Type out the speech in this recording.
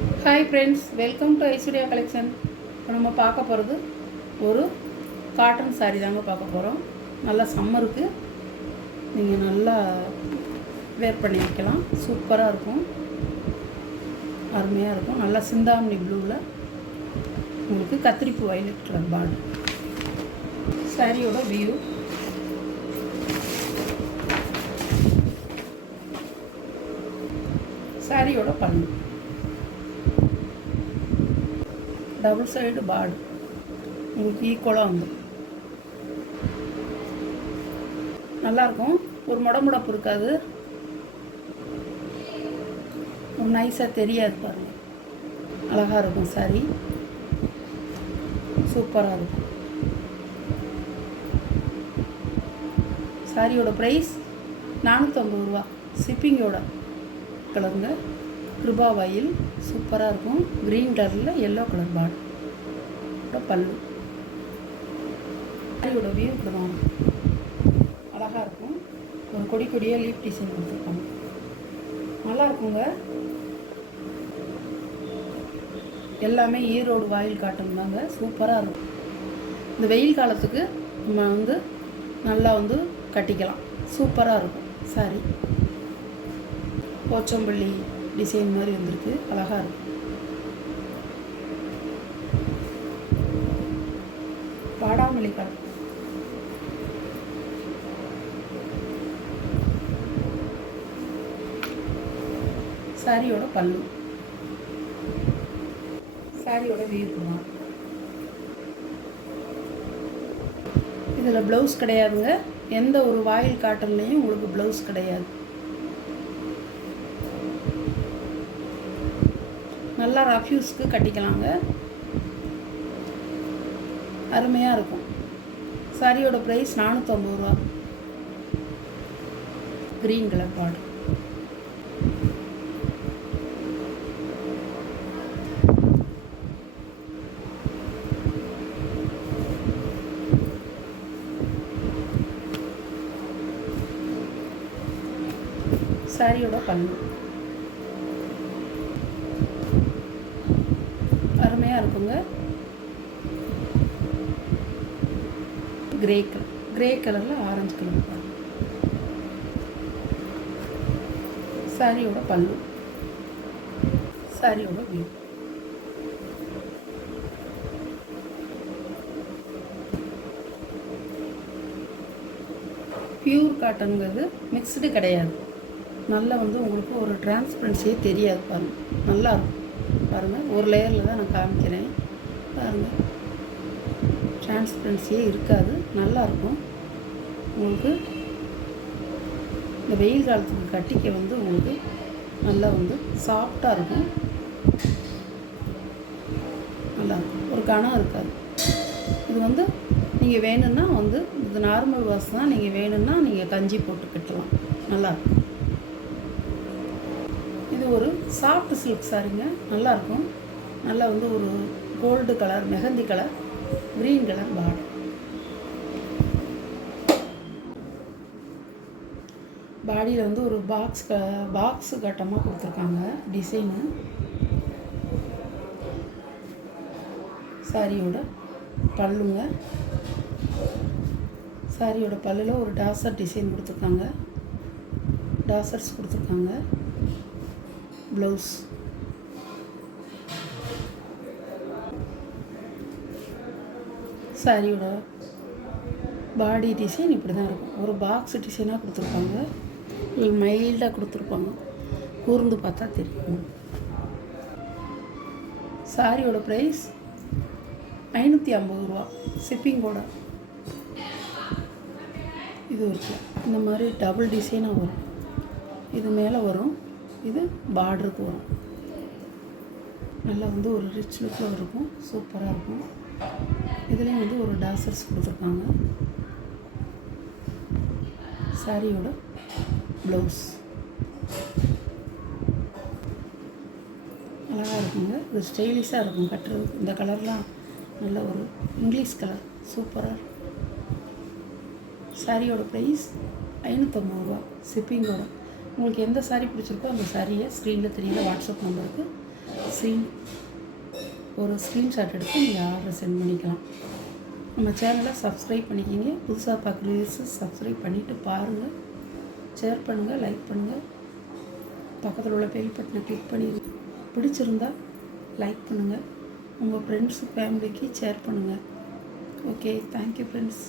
Hi friends welcome to Aishwarya collection இப்போ நம்ம பார்க்க போகிறது ஒரு காட்டன் saree தாங்க பார்க்க போகிறோம் நல்லா சம்மருக்கு நீங்கள் நல்லா வேர் பண்ணி வைக்கலாம். சூப்பராக இருக்கும். அருமையாக இருக்கும். நல்லா சிந்தாமணி ப்ளூவில் உங்களுக்கு கத்திரிப்பு வயலட் கலர் பாடு சாரியோட வியூ சாரியோட பண்ணு டபுள் சைடு பாடு உங்களுக்கு ஈக்குவலாக வந்துடும் நல்லாயிருக்கும் ஒரு முடமுடப்பு இருக்காது. ஒரு நைஸாக தெரியாது பாருங்கள் அழகாக இருக்கும் சாரி சூப்பராக இருக்கும். சாரியோட ப்ரைஸ் நானூற்றம்பது ரூபா. ஷிப்பிங்கோட கலருங்க. கிருபா வாயில் சூப்பராக இருக்கும். க்ரீன் கலரில் எல்லோ கலர் பார்டர் பல்லு. சாரியோட வியூ இப்படி தான் அழகாக இருக்கும். ஒரு கொடி கொடியாக லீப் டிசைன் கொடுத்துருக்காங்க. நல்லா இருக்குங்க. எல்லாமே ஈரோடு வாயில் காட்டன் சூப்பராக இருக்கும். இந்த வெயில் காலத்துக்கு நம்ம வந்து நல்லா வந்து கட்டிக்கலாம். சூப்பராக இருக்கும். சாரி. போச்சம்பள்ளி. டிசைன் மாதிரி வந்திருக்கு. அழகாக இருக்கும் வாடாமல்லி பழம் சாரியோட பல்லு. சாரியோட வீருமா இதில் ப்ளவுஸ் கிடையாதுங்க. எந்த ஒரு வாயில் காட்டன்லேயும் உங்களுக்கு ப்ளவுஸ் கிடையாது. நல்லா ரஃப்யூஸ்க்கு கட்டிக்கலாங்க. அருமையாக இருக்கும். சாரியோட ப்ரைஸ் நானூற்றம்பது ரூபா. க்ரீன் கலர் பார்டர் சாரியோட பல்லு. அருமையாக இருக்குங்க. கிரே கலர் கிரே கலரில் ஆரஞ்சு கலர் பாருங்கள் சாரியோட பல்லு. சாரியோட வியூ பியூர் காட்டனுங்கிறது மிக்ஸ்டு கிடையாது. நல்லா வந்து உங்களுக்கு ஒரு டிரான்ஸ்பரன்சியே தெரியாது பாருங்கள் நல்லாயிருக்கும் பாருங்கள் ஒரு லேயரில் தான் நான் காமிக்கிறேன். பாருங்கள் டிரான்ஸ்பரன்சியே இருக்காது. நல்லாயிருக்கும் உங்களுக்கு இந்த வெயில் காலத்துக்கு கட்டிக்க வந்து உங்களுக்கு நல்லா வந்து சாஃப்டாக இருக்கும். நல்லா ஒரு கணம் இருக்காது. இது வந்து நீங்கள் வேணும்னா வந்து இது நார்மல் வாஷ் தான் நீங்கள் வேணும்னா நீங்கள் கஞ்சி போட்டு கட்டலாம். நல்லாயிருக்கும் ஒரு சாஃப்ட் சில்க் சாரிங்க நல்லாயிருக்கும் நல்லா வந்து ஒரு gold colour mehndi colour green colour border பாடியில் வந்து ஒரு பாக்ஸ் க பாக்ஸு கட்டமாக கொடுத்துருக்காங்க டிசைனு சாரியோட பல்லுங்க. சாரியோட பல்லில் ஒரு டாசர் டிசைன் கொடுத்துருக்காங்க. டாசர்ஸ் கொடுத்துருக்காங்க. ப்ளவுஸ் சாரியோட பாடி டிசைன் இப்படி தான் இருக்கும். ஒரு பாக்ஸ் டிசைனாக கொடுத்துருப்பாங்க. இல்லை மைல்டாக கொடுத்துருப்பாங்க. கூர்ந்து பார்த்தா தெரியும். சாரியோட ப்ரைஸ் ஐநூற்றி ஐம்பது ரூபா. ஷிப்பிங்கோட இது இருக்கு இந்த மாதிரி டபுள் டிசைனாக வரும். இது மேலே வரும். இது பார்டருக்கு வரும். நல்லா வந்து ஒரு ரிச் லுக்கில் இருக்கும். சூப்பராக இருக்கும். இதுலேயும் வந்து ஒரு டாசர்ஸ் கொடுத்துருக்காங்க. சாரியோட ப்ளவுஸ் அழகாக இருக்குங்க. இது ஸ்டைலிஷாக இருக்கும் கட்டுறது இந்த கலர்லாம் நல்ல ஒரு இங்கிலீஷ் கலர் சூப்பராக சாரியோட ப்ரைஸ் ஐநூற்றம்பது ரூபா. ஷிப்பிங்கோட உங்களுக்கு எந்த சாரீ பிடிச்சிருக்கோ அந்த சாரியை ஸ்க்ரீனில் தெரியல வாட்ஸ்அப் நம்பருக்கு ஸ்க்ரீன் ஒரு ஸ்க்ரீன்ஷாட் எடுத்து நீங்கள் ஆர்டர் சென்ட் பண்ணிக்கலாம். நம்ம சேனலை சப்ஸ்கிரைப் பண்ணிக்கிங்க. புதுசாக பார்க்குறீங்க சப்ஸ்கிரைப் பண்ணிவிட்டு பாருங்கள் ஷேர் பண்ணுங்கள் லைக் பண்ணுங்கள் பக்கத்தில் உள்ள பெல் பட்டனை கிளிக் பண்ணி பிடிச்சிருந்தா லைக் பண்ணுங்கள் உங்கள் ஃப்ரெண்ட்ஸு ஃபேமிலிக்கு ஷேர் பண்ணுங்கள் ஓகே தேங்க்யூ ஃப்ரெண்ட்ஸ்